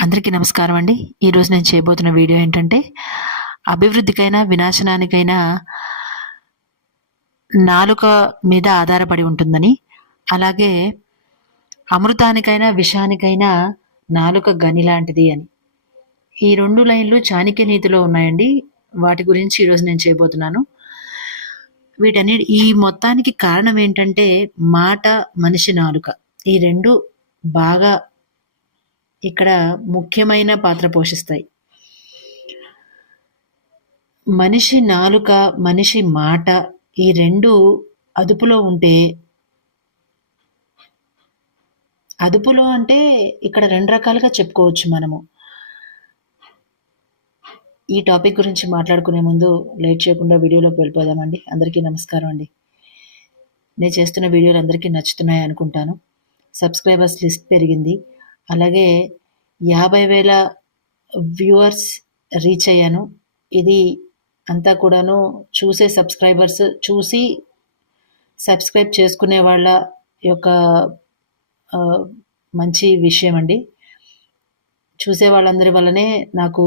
అందరికీ నమస్కారం అండి. ఈరోజు నేను చేయబోతున్న వీడియో ఏంటంటే, అభివృద్ధికైనా, వినాశనానికైనా నాలుక మీద ఆధారపడి ఉంటుందని, అలాగే అమృతానికైనా, విషానికైనా నాలుక గని లాంటిది అని. ఈ 2 లైన్‌లు చాణక్య నీతిలో ఉన్నాయండి. వాటి గురించి ఈరోజు నేను చేయబోతున్నాను. ఈ మొత్తానికి కారణం ఏంటంటే, మాట, మనిషి నాలుక. ఈ 2 బాగా ఇక్కడ ముఖ్యమైన పాత్ర పోషిస్తాయి. మనిషి నాలుక, మనిషి మాట ఈ 2 అదుపులో ఉంటే అదుపులో అంటే ఇక్కడ 2 రకాలుగా చెప్పుకోవచ్చు మనము. ఈ టాపిక్ గురించి మాట్లాడుకునే ముందు లేట్ చేయకుండా వీడియోలోకి వెళ్ళిపోదామండి. అందరికీ నమస్కారం అండి. నేను చేస్తున్న వీడియోలు అందరికీ నచ్చుతున్నాయి అనుకుంటాను. సబ్స్క్రైబర్స్ లిస్ట్ పెరిగింది. అలాగే 50,000 వ్యూవర్స్ రీచ్ అయ్యాను. ఇది అంతా కూడాను చూసే సబ్స్క్రైబర్స్ చూసి సబ్స్క్రైబ్ చేసుకునే వాళ్ళ యొక్క మంచి విషయం అండి. చూసే వాళ్ళందరి వల్లనే నాకు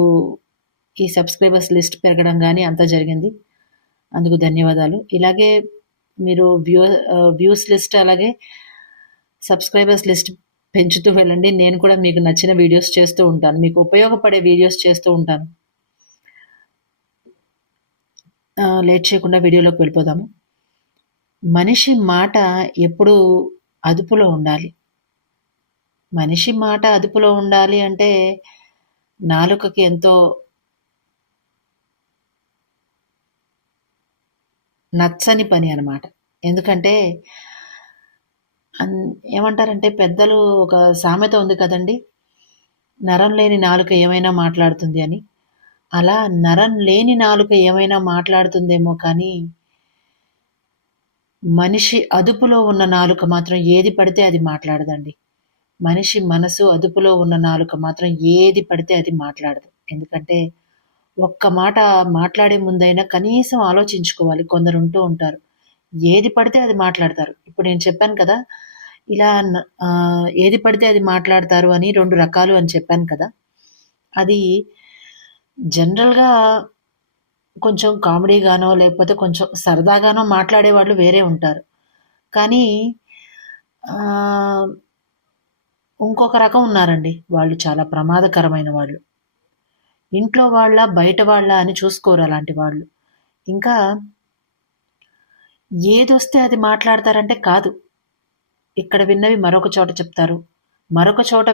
ఈ సబ్స్క్రైబర్స్ లిస్ట్ పెరగడం కానీ అంతా జరిగింది. అందుకు ధన్యవాదాలు. ఇలాగే మీరు వ్యూస్ లిస్ట్ అలాగే సబ్స్క్రైబర్స్ లిస్ట్ పెంచుతూ వెళ్ళండి. నేను కూడా మీకు నచ్చిన వీడియోస్ చేస్తూ ఉంటాను. మీకు ఉపయోగపడే వీడియోస్ చేస్తూ ఉంటాను. లేట్ చేయకుండా వీడియోలోకి వెళ్ళిపోదాము. మనిషి మాట ఎప్పుడూ అదుపులో ఉండాలి. మనిషి మాట అదుపులో ఉండాలి అంటే నాలుకకి ఎంతో నచ్చని పని అన్నమాట. ఎందుకంటే ఏమంటారంటే పెద్దలు ఒక సామెత ఉంది కదండీ! నరం లేని నాలుక ఏమైనా మాట్లాడుతుంది అని. అలా నరం లేని నాలుక ఏమైనా మాట్లాడుతుందేమో కానీ మనిషి అదుపులో ఉన్న నాలుక మాత్రం ఏది పడితే అది మాట్లాడదండి. మనిషి మనసు అదుపులో ఉన్న నాలుక మాత్రం ఏది పడితే అది మాట్లాడదు. ఎందుకంటే ఒక్క మాట మాట్లాడే ముందైనా కనీసం ఆలోచించుకోవాలి. కొందరుంటూ ఉంటారు. ఏది పడితే అది మాట్లాడతారు. ఇప్పుడు నేను చెప్పాను కదా! ఇలా ఏది పడితే అది మాట్లాడతారు అని 2 రకాలు అని చెప్పాను కదా! అది జనరల్‌గా కొంచెం కామెడీగానో, లేకపోతే కొంచెం సరదాగానో మాట్లాడేవాళ్ళు వేరే ఉంటారు. కానీ ఇంకొక రకం ఉన్నారండి. వాళ్ళు చాలా ప్రమాదకరమైన వాళ్ళు. ఇంట్లో వాళ్ళా? బయట వాళ్ళా? అని చూసుకోరు అలాంటి వాళ్ళు. ఇంకా ఏదొస్తే అది మాట్లాడతారంటే కాదు. ఇక్కడ విన్నవి మరొక చోట చెప్తారు. మరొక చోట